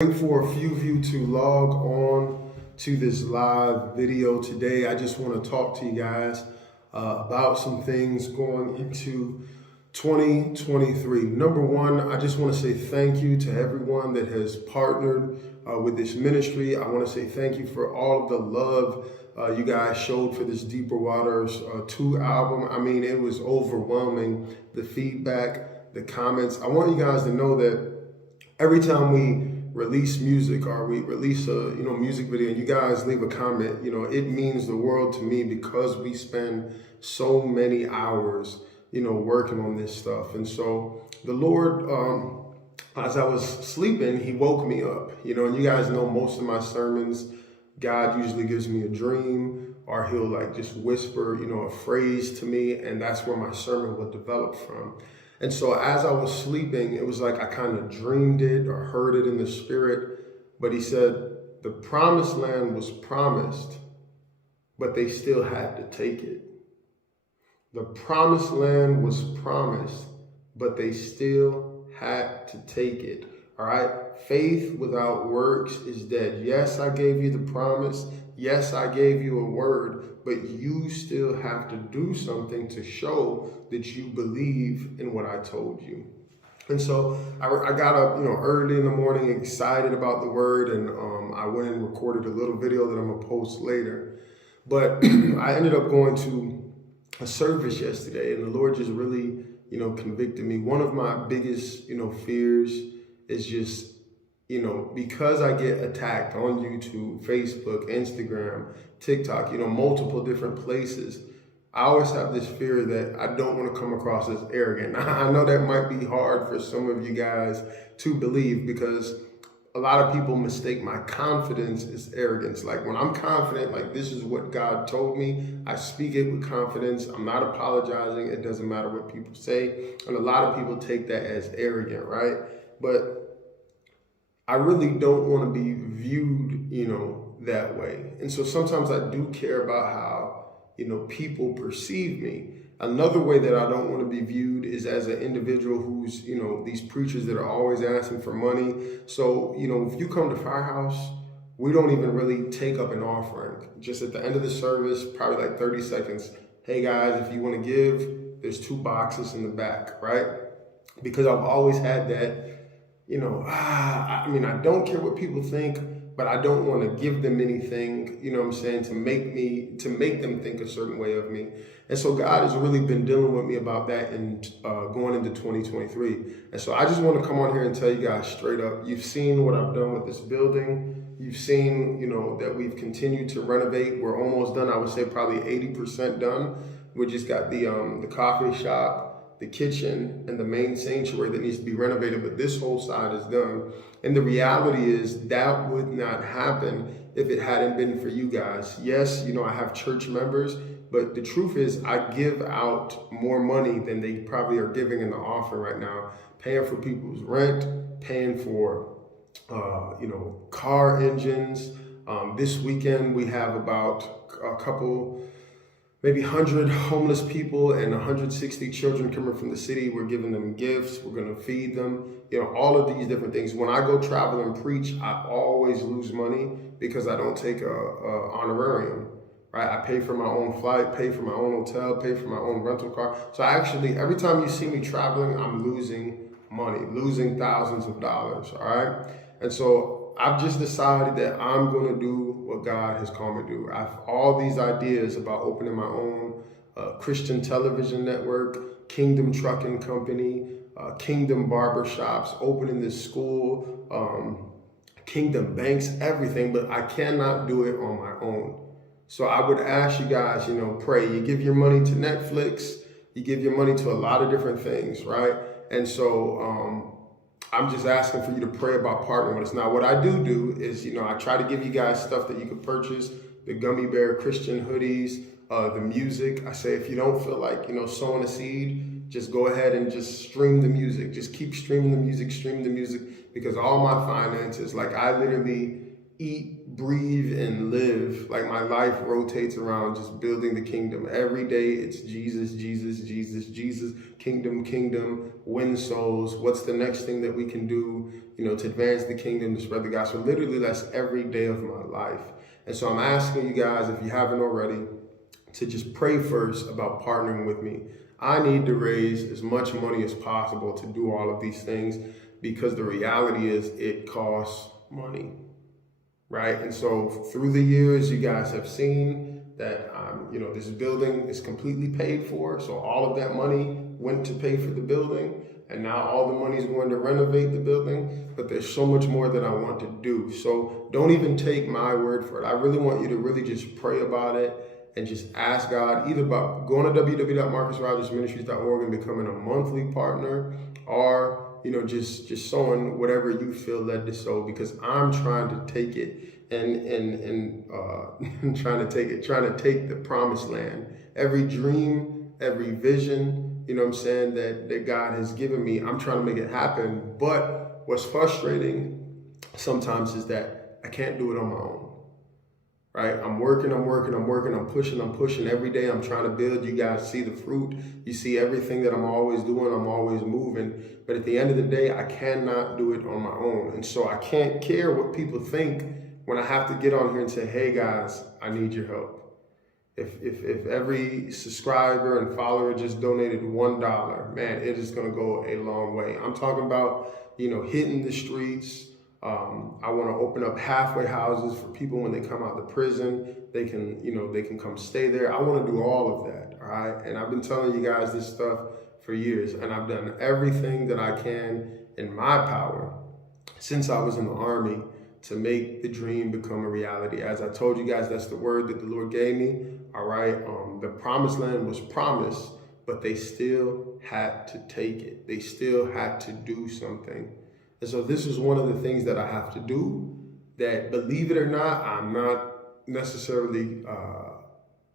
Wait for a few of you to log on to this live video today. I just want to talk to you guys about some things going into 2023. Number one, I just want to say thank you to everyone that has partnered with this ministry. I want to say thank you for all of the love you guys showed for this Deeper Waters 2 album. I mean, it was overwhelming, the feedback, the comments. I want you guys to know that every time we release music or we release a music video and you guys leave a comment, it means the world to me because we spend so many hours working on this stuff. And so the Lord, as I was sleeping, he woke me up, and you guys know most of my sermons, God usually gives me a dream or he'll just whisper a phrase to me, and that's where my sermon will develop from. And so as I was sleeping, it was like I kind of dreamed it or heard it in the spirit. But he said, the promised land was promised, but they still had to take it. The promised land was promised, but they still had to take it. All right. Faith without works is dead. Yes, I gave you the promise. Yes, I gave you a word, but you still have to do something to show that you believe in what I told you. And so I got up, early in the morning, excited about the word, and I went and recorded a little video that I'm gonna post later. But I ended up going to a service yesterday, and the Lord just really, convicted me. One of my biggest, fears is just, because I get attacked on YouTube, Facebook, Instagram, TikTok, multiple different places, I always have this fear that I don't want to come across as arrogant. I know that might be hard for some of you guys to believe because a lot of people mistake my confidence as arrogance. Like when I'm confident, like this is what God told me, I speak it with confidence. I'm not apologizing. It doesn't matter what people say. And a lot of people take that as arrogant, right? But I really don't want to be viewed, that way. And so sometimes I do care about how, people perceive me. Another way that I don't want to be viewed is as an individual who's, these preachers that are always asking for money. So, if you come to Firehouse, we don't even really take up an offering. Just at the end of the service, probably like 30 seconds. Hey guys, if you want to give, there's 2 boxes in the back, right? Because I've always had that, I don't care what people think, but I don't want to give them anything, to make them think a certain way of me. And so God has really been dealing with me about that and going into 2023. And so I just want to come on here and tell you guys straight up, you've seen what I've done with this building. You've seen, that we've continued to renovate. We're almost done. I would say probably 80% done. We just got the coffee shop, the kitchen, and the main sanctuary that needs to be renovated, but this whole side is done. And the reality is that would not happen if it hadn't been for you guys. Yes, I have church members, but the truth is I give out more money than they probably are giving in the offering right now, paying for people's rent, paying for, car engines. This weekend we have about a couple, maybe 100 homeless people and 160 children coming from the city. We're giving them gifts. We're going to feed them. All of these different things. When I go travel and preach, I always lose money because I don't take a honorarium, right? I pay for my own flight, pay for my own hotel, pay for my own rental car. So actually, every time you see me traveling, I'm losing money, losing thousands of dollars, all right? And so I've just decided that I'm going to do what God has called me to do. I have all these ideas about opening my own Christian television network, Kingdom Trucking Company, Kingdom Barbershops, opening this school, Kingdom Banks, everything, but I cannot do it on my own. So I would ask you guys, pray. You give your money to Netflix, you give your money to a lot of different things, right? And so I'm just asking for you to pray about partnering with us. Now, what I do is, I try to give you guys stuff that you can purchase, the Gummy Bear Christian hoodies, the music. I say, if you don't feel like, sowing a seed, just go ahead and just stream the music. Just keep streaming the music, because all my finances, I literally, eat, breathe, and live. Like my life rotates around just building the kingdom. Every day it's Jesus, Jesus, Jesus, Jesus, kingdom, kingdom, win souls. What's the next thing that we can do, to advance the kingdom, to spread the gospel? Literally, that's every day of my life. And so I'm asking you guys, if you haven't already, to just pray first about partnering with me. I need to raise as much money as possible to do all of these things, because the reality is it costs money, right? And so through the years, you guys have seen that, this building is completely paid for. So all of that money went to pay for the building, and now all the money is going to renovate the building. But there's so much more that I want to do. So don't even take my word for it. I really want you to really just pray about it and just ask God, either by going to www.marcusrogersministries.org and becoming a monthly partner, or just sowing whatever you feel led to sow, because I'm trying to take it and trying to take the promised land. Every dream, every vision, that God has given me, I'm trying to make it happen. But what's frustrating sometimes is that I can't do it on my own. Right? I'm working, I'm pushing every day. I'm trying to build. You guys see the fruit. You see everything that I'm always doing. I'm always moving. But at the end of the day, I cannot do it on my own. And so I can't care what people think when I have to get on here and say, hey guys, I need your help. If every subscriber and follower just donated $1, man, it is going to go a long way. I'm talking about, hitting the streets. I want to open up halfway houses for people when they come out of prison. They can come stay there. I want to do all of that, all right? And I've been telling you guys this stuff for years, and I've done everything that I can in my power since I was in the Army to make the dream become a reality. As I told you guys, that's the word that the Lord gave me, all right? The promised land was promised, but they still had to take it. They still had to do something. And so this is one of the things that I have to do, that, believe it or not, I'm not necessarily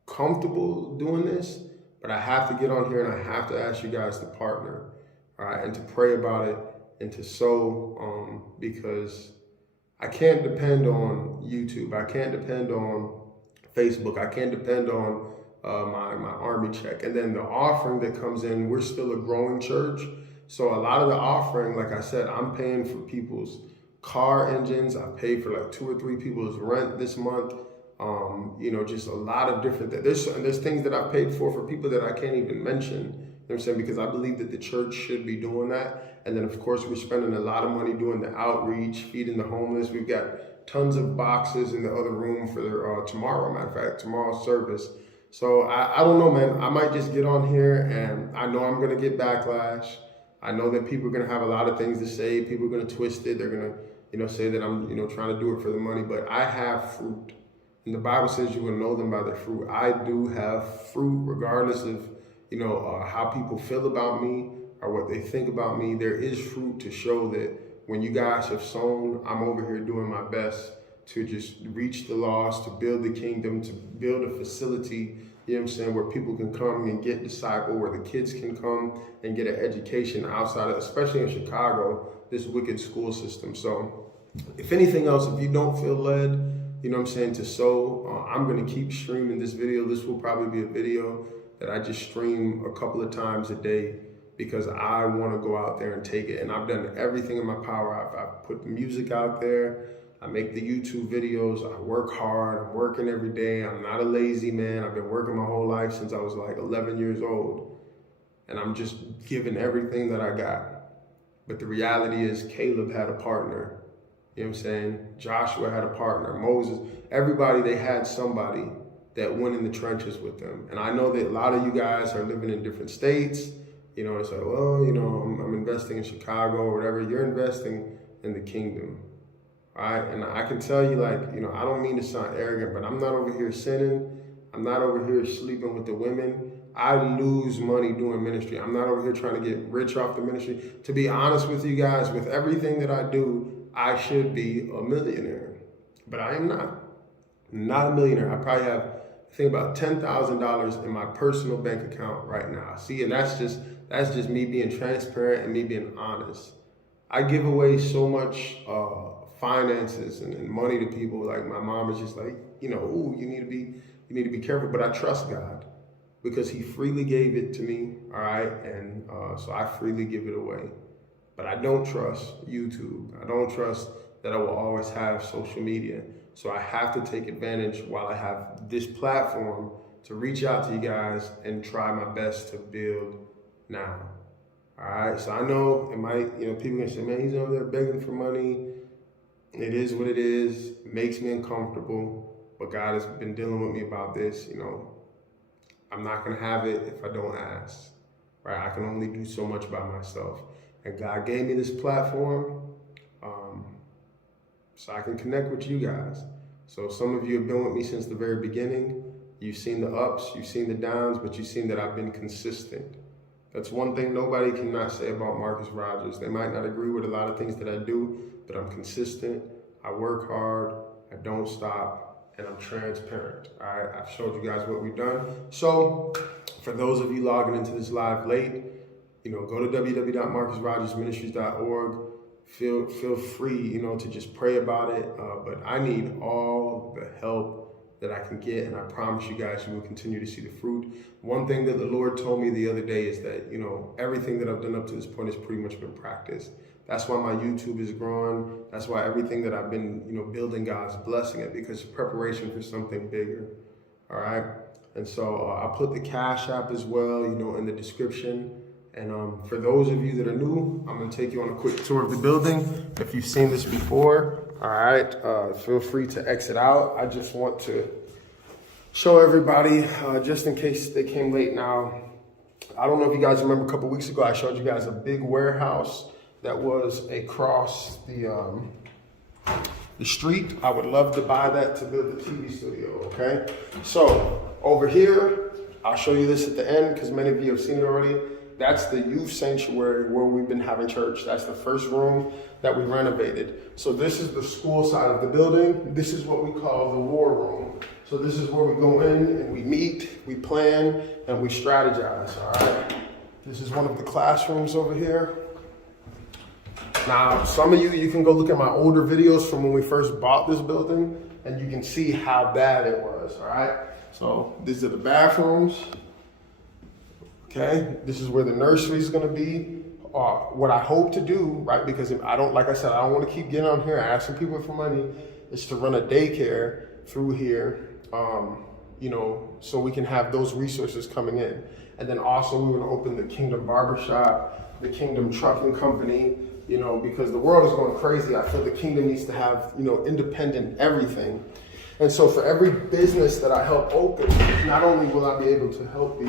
comfortable doing this, but I have to get on here and I have to ask you guys to partner, all right, and to pray about it and to sow, because I can't depend on YouTube. I can't depend on Facebook. I can't depend on my Army check. And then the offering that comes in, we're still a growing church. So a lot of the offering, like I said, I'm paying for people's car engines. I paid for like 2 or 3 people's rent this month. Just a lot of different things. There's things that I've paid for people that I can't even mention. You know what I'm saying? Because I believe that the church should be doing that. And then, of course, we're spending a lot of money doing the outreach, feeding the homeless. We've got tons of boxes in the other room for their tomorrow, matter of fact, tomorrow's service. So I don't know, man. I might just get on here, and I know I'm going to get backlash. I know that people are going to have a lot of things to say. People are going to twist it. They're going to, say that I'm, trying to do it for the money. But I have fruit. And the Bible says you will know them by their fruit. I do have fruit, regardless of, how people feel about me or what they think about me. There is fruit to show that when you guys have sown, I'm over here doing my best to just reach the lost, to build the kingdom, to build a facility, where people can come and get discipled, where the kids can come and get an education outside of, especially in Chicago, this wicked school system. So if anything else, if you don't feel led, to sow, I'm going to keep streaming this video. This will probably be a video that I just stream a couple of times a day, because I want to go out there and take it. And I've done everything in my power. I've put the music out there. I make the YouTube videos. I work hard. I'm working every day. I'm not a lazy man. I've been working my whole life since I was like 11 years old. And I'm just giving everything that I got. But the reality is, Caleb had a partner. You know what I'm saying? Joshua had a partner. Moses, everybody, they had somebody that went in the trenches with them. And I know that a lot of you guys are living in different states. It's like, well, I'm investing in Chicago or whatever. You're investing in the kingdom. All right? And I can tell you, I don't mean to sound arrogant, but I'm not over here sinning. I'm not over here sleeping with the women. I lose money doing ministry. I'm not over here trying to get rich off the ministry. To be honest with you guys, with everything that I do, I should be a millionaire, but I am not. I'm not a millionaire. I probably have, about $10,000 in my personal bank account right now. See, and that's just me being transparent and me being honest. I give away so much finances and money to people. Like my mom is just like, ooh, you need to be careful. But I trust God because He freely gave it to me. All right, and so I freely give it away. But I don't trust YouTube. I don't trust that I will always have social media. So I have to take advantage while I have this platform to reach out to you guys and try my best to build now. All right, so I know it might, people can say, man, he's over there begging for money. It is what it is. It makes me uncomfortable, but God has been dealing with me about this. I'm not gonna have it if I don't ask, right? I can only do so much by myself. And God gave me this platform so I can connect with you guys. So some of you have been with me since the very beginning. You've seen the ups, you've seen the downs, but you've seen that I've been consistent. That's one thing nobody cannot say about Marcus Rogers. They might not agree with a lot of things that I do, but I'm consistent, I work hard, I don't stop, and I'm transparent. All right, I've showed you guys what we've done. So for those of you logging into this live late, go to www.marcusrogersministries.org. Feel free, to just pray about it. But I need all the help that I can get, and I promise you guys, you will continue to see the fruit. One thing that the Lord told me the other day is that, everything that I've done up to this point has pretty much been practice. That's why my YouTube is growing. That's why everything that I've been, building, God's blessing it, because it's preparation for something bigger. All right. And so I'll put the Cash App as well, in the description. And for those of you that are new, I'm going to take you on a quick tour of the building. If you've seen this before, all right, feel free to exit out. I just want to show everybody, just in case they came late now. I don't know if you guys remember a couple weeks ago, I showed you guys a big warehouse that was across the street. I would love to buy that to build a TV studio, okay? So over here, I'll show you this at the end because many of you have seen it already. That's the youth sanctuary where we've been having church. That's the first room that we renovated. So this is the school side of the building. This is what we call the war room. So this is where we go in and we meet, we plan, and we strategize, all right? This is one of the classrooms over here. Now, some of you can go look at my older videos from when we first bought this building, and you can see how bad it was, all right? So these are the bathrooms. Okay, this is where the nursery is going to be. What I hope to do, right, because like I said, I don't want to keep getting on here asking people for money, is to run a daycare through here, so we can have those resources coming in. And then also we're going to open the Kingdom Barbershop, the Kingdom Trucking Company, because the world is going crazy. I feel the kingdom needs to have, independent everything. And so for every business that I help open, not only will I be able to help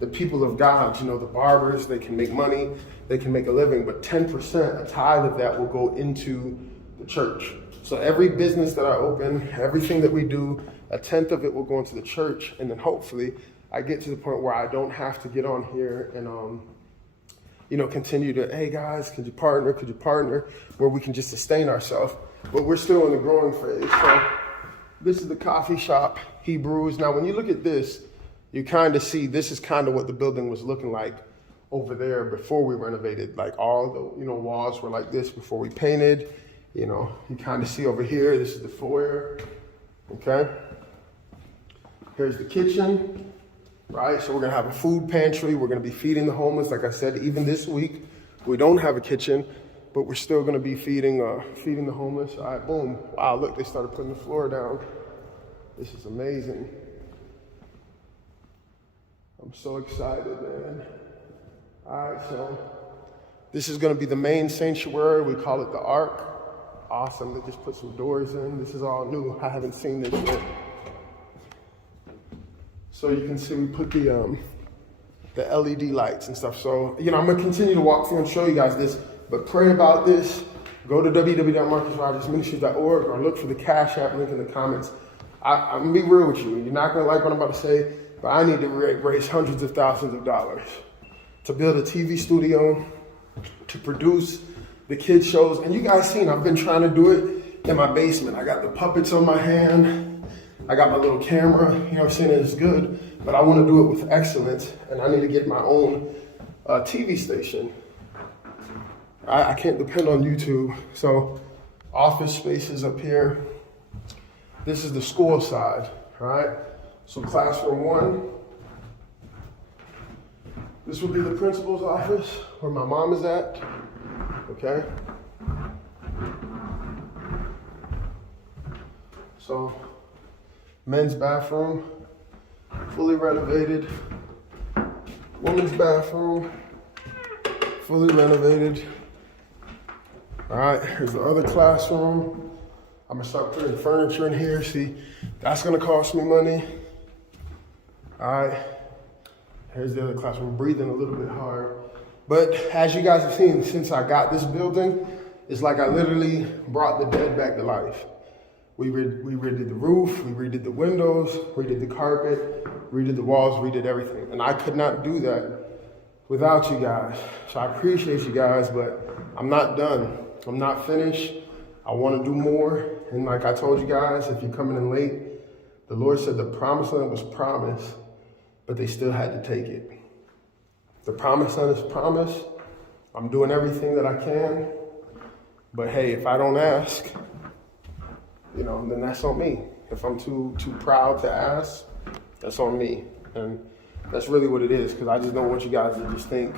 the people of God, the barbers, they can make money, they can make a living, but 10%, a tithe of that will go into the church. So every business that I open, everything that we do, 1/10 of it will go into the church. And then hopefully I get to the point where I don't have to get on here and, continue to, hey guys, could you partner, where we can just sustain ourselves. But we're still in the growing phase. So this is the coffee shop, Hebrews. Now, when you look at this, you kind of see this is kind of what the building was looking like over there before we renovated. Like all the walls were like this before we painted. You kind of see over here, this is the foyer, okay? Here's the kitchen, right? So we're gonna have a food pantry. We're gonna be feeding the homeless. Like I said, even this week, we don't have a kitchen, but we're still gonna be feeding the homeless. All right, boom. Wow, look, they started putting the floor down. This is amazing. I'm so excited, man. All right, so this is gonna be the main sanctuary. We call it the Ark. Awesome, they just put some doors in. This is all new. I haven't seen this yet. So you can see we put the LED lights and stuff. So, I'm gonna continue to walk through and show you guys this, but pray about this. Go to www.marcusrogersministries.org or look for the Cash App link in the comments. I'm gonna be real with you. You're not gonna like what I'm about to say, but I need to raise hundreds of thousands of dollars to build a TV studio, to produce the kids shows. And you guys seen, I've been trying to do it in my basement. I got the puppets on my hand. I got my little camera, it's good, but I want to do it with excellence, and I need to get my own TV station. I can't depend on YouTube, so office spaces up here. This is the school side, all right? So classroom 1. This would be the principal's office where my mom is at, okay? So men's bathroom, fully renovated. Women's bathroom, fully renovated. All right, here's the other classroom. I'm gonna start putting furniture in here. See, that's gonna cost me money. All right, here's the other classroom. I'm breathing a little bit hard. But as you guys have seen, since I got this building, it's like I literally brought the dead back to life. We redid the roof, we redid the windows, redid the carpet, redid the walls, redid everything. And I could not do that without you guys. So I appreciate you guys, but I'm not done. I'm not finished. I want to do more. And like I told you guys, if you're coming in late, the Lord said the promised land was promised, but they still had to take it. The promised land is promised. I'm doing everything that I can. But hey, if I don't ask, then that's on me. If I'm too proud to ask, that's on me. And that's really what it is, because I just don't want you guys to just think,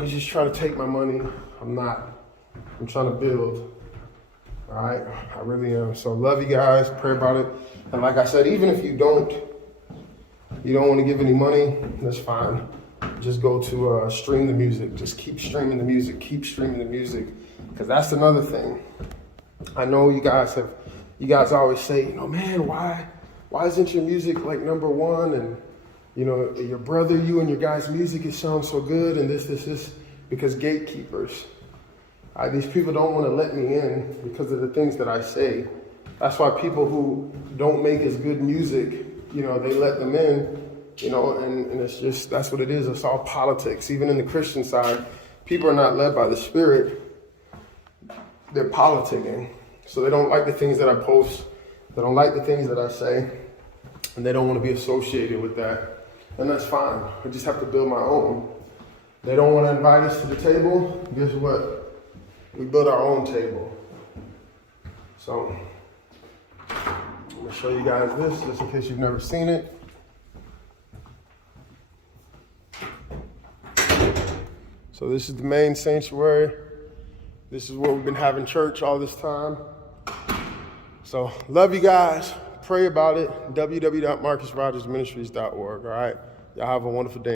he's just trying to take my money. I'm not. I'm trying to build. All right? I really am. So love you guys. Pray about it. And like I said, even if you don't want to give any money, that's fine. Just go to stream the music. Just keep streaming the music. Keep streaming the music. Because that's another thing. I know you guys always say, man, why isn't your music like #1? And, your brother, you and your guys' music, it sounds so good. And this, because gatekeepers. These people don't want to let me in because of the things that I say. That's why people who don't make as good music, they let them in, and it's just, that's what it is. It's all politics. Even in the Christian side, people are not led by the Spirit. They're politicking. So they don't like the things that I post. They don't like the things that I say. And they don't want to be associated with that. And that's fine. I just have to build my own. They don't want to invite us to the table. Guess what? We build our own table. So I'm going to show you guys this just in case you've never seen it. So this is the main sanctuary. This is where we've been having church all this time. So love you guys. Pray about it. www.marcusrogersministries.org. All right. Y'all have a wonderful day.